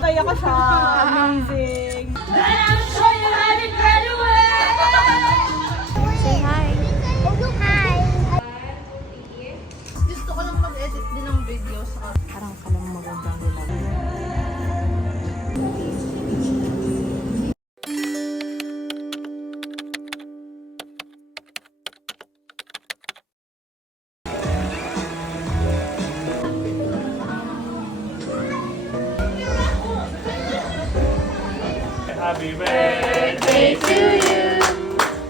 Kaya ka siya. Amazing. Say hi. Hi. Gusto ko lang mag-edit din ng video sa Parang ka lang magandang nila. Happy birthday to you.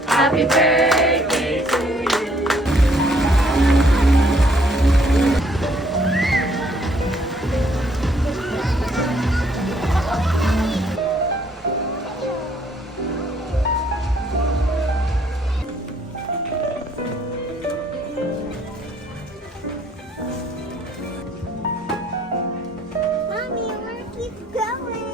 Happy birthday to you. Mommy, I want to keep going.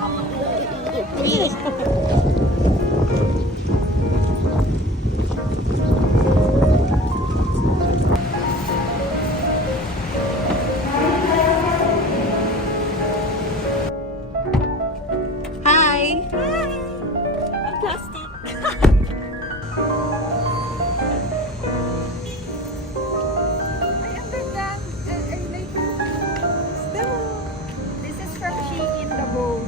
On the beach. Hi! Ay, ang ganda. I like this is from Shake in the Bowl.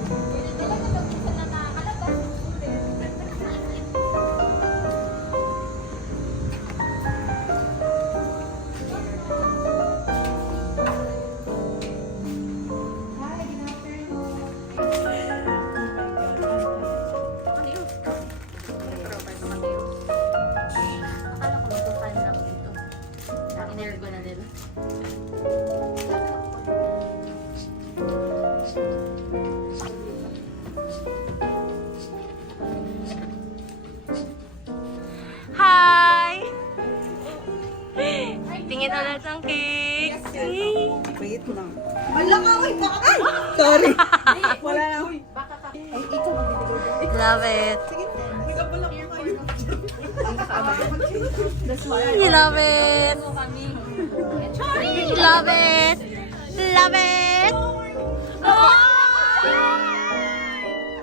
Akala ko magpa-fan lang dito. Inergo na nila. Hi! Tingin ulit ang cake. Wait lang. Wala ka, uy, baka ka. Sorry. Wala na. Ay, ikaw magbibigay. Love it. Sige, bigyan mo lang po kayo. Ang kasama. You love it. Love it. Love it.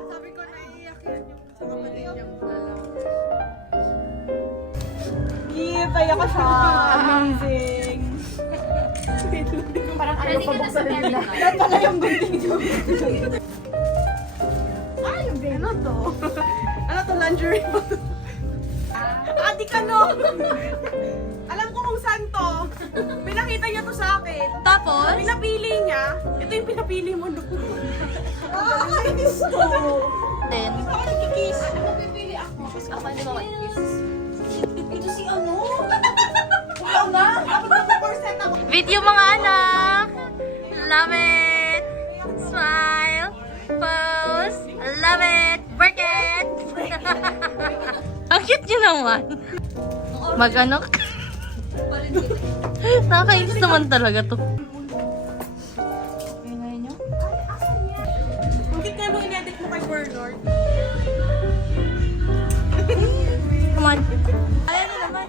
Sabi ko, naiiyak yan yung sa kapatid niyang kaya ka siya. Amazing. Parang ayaw pa buksan nila. Yan pala yung building joke. Ay, yung baby. Ano to? Ano to, lingerie ba? Adi ka no! Alam ko kung saan to. Pinakita niya to sa akin. Tapos, Pinapili niya. Ito yung pinapili mo doon. Nakakainis to. then, Ako nagkikiss. Mapipili ako. ako hindi ko kiss. Ito si ano? Wala nga. Dapat naka-percent ako. Video mga anak. Love it. Smile. Pose. Love it. Work it. Ang cute niyo naman. Mag-ano? Nakakainis naman talaga to. Bakit nga nung in-edit mo kay Bernard? Come on. Ayan na naman.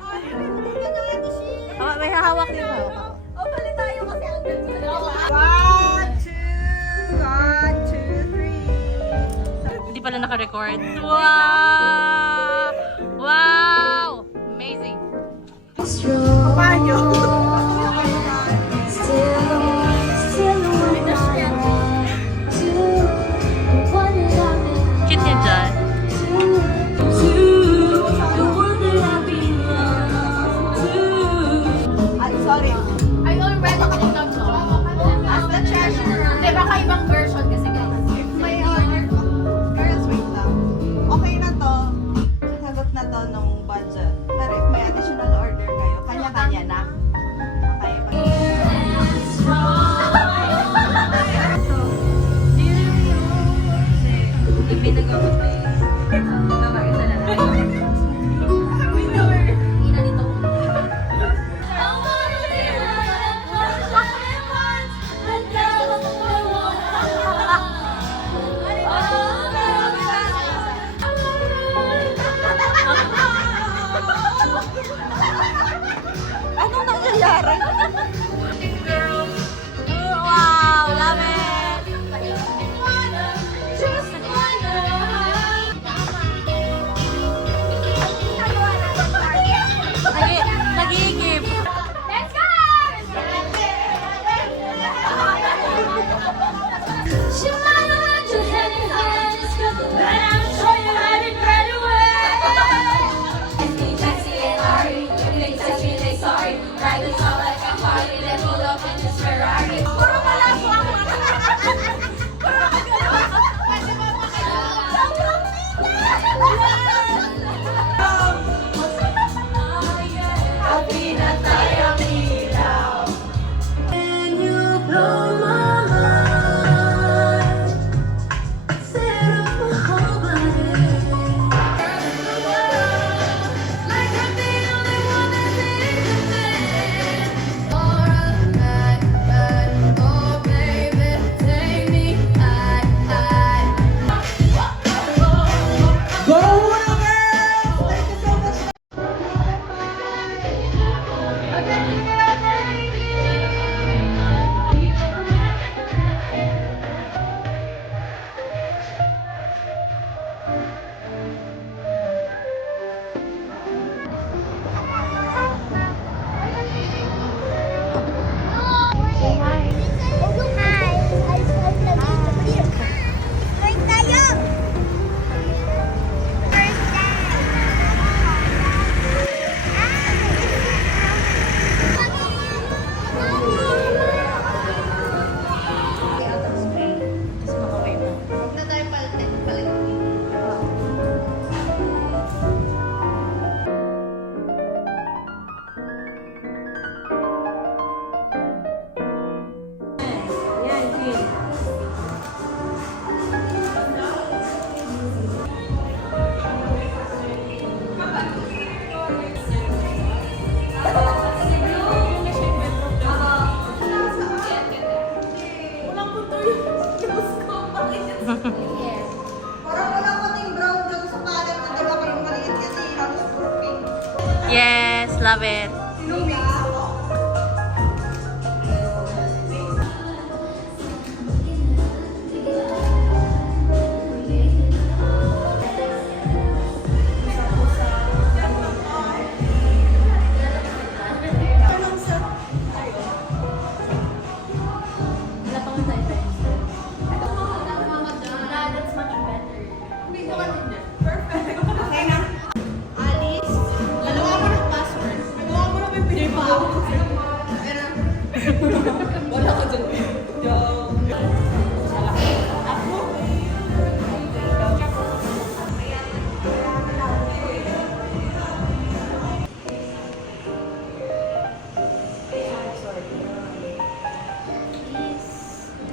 May hahawak din ba? Oh, pala tayo kasi ang ganda. 1, 2, 1, 2, 3. Hindi pala naka-record. Wow! Wow! Amazing. Paano? Cute niya dyan. I'm sorry. I already think of Puro malabo ang mga. Puro kagalaw. Pwede ba Happy na tayong ilaw. And you blow my mind. Set up my whole body. Like I'm the only one that's independent. For a night, oh baby, take me high, high. Go Yes, love it. Wala ka dyan.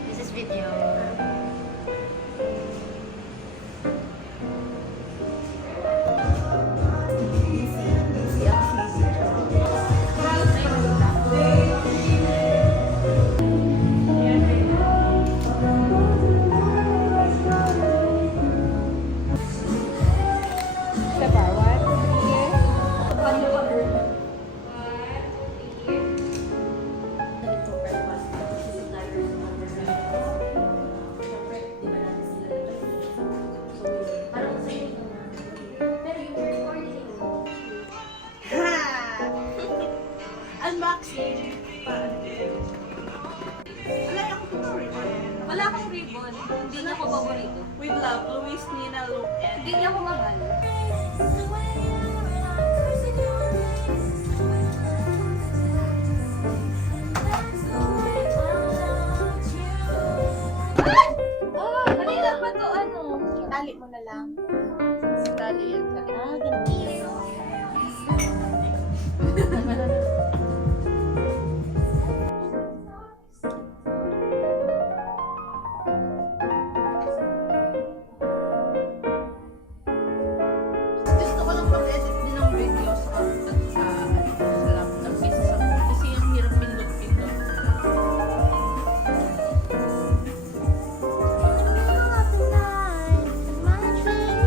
This is video. Unboxing. Wala akong ribbon. Hindi niya ako paborito. With love, Luis, Nina, Luke, and Hindi niya ako mahal. Kanina pa to ano? tali mo na lang. Dali yan. Gusto ko lang mag-edit din ng video sa laptop kasi yung hirap pindot-pindot. My dream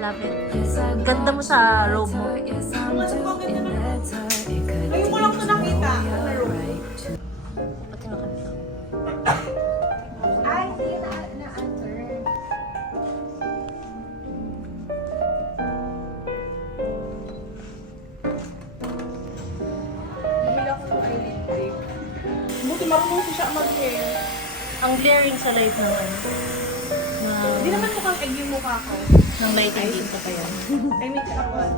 Love it. Ganda mo sa robe mo. Mas ko ganda na. Ngayon ko lang ito nakita. Sa room. Pati na kami. Ay, sige na-answer. Bumili ako ng eyelid tape. Buti marunong siya mag-hair. Ang glaring sa light ng ano. Hindi naman mukhang egg yung mukha ko. Ng lighting dito pa yan. Ay, may kawan.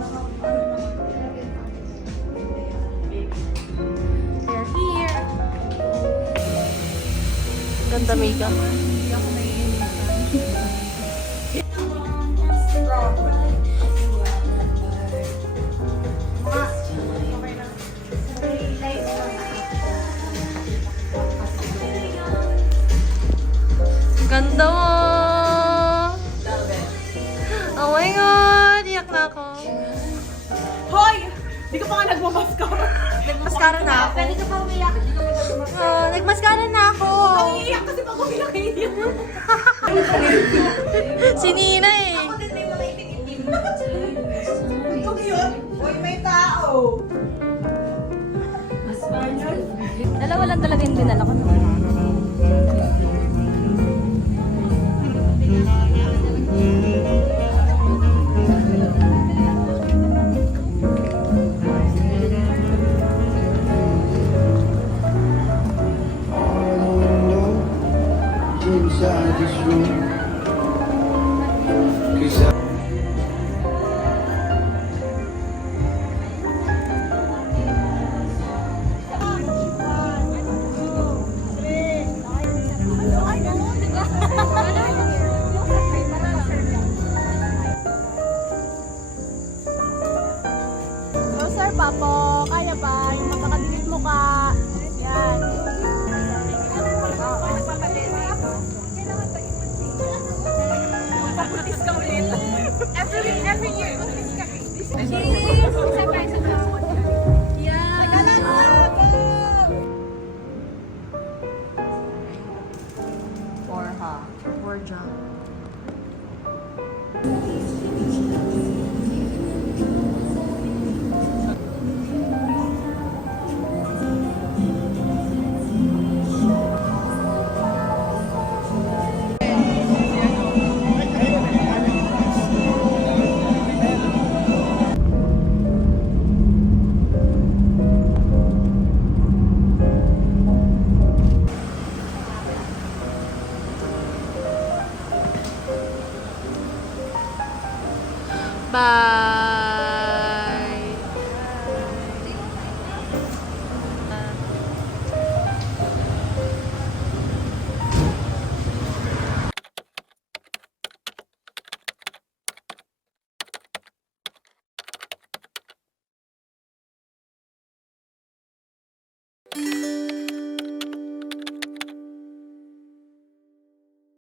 They're here. Ganda makeup. Hindi ako naiinitan. Ganda mo! Oh my God! Iyak na ako. Hoy! Di ka pa nga nagmamaskara. Nagmaskara na ako. Pwede ka pa umiyak. Oh, nagmaskara na ako. Ang iiyak kasi pag umiyak iiyak. Si Nina eh. Ako din may mga itim-itim. Ikaw yun? Hoy, may tao. Dalawa lang talaga yung dinala ko. Inside this room, 'cause I Closer pa po. Kaya pa. Yung magkakadilit mo ka. Yan. Every year. For John. Bye!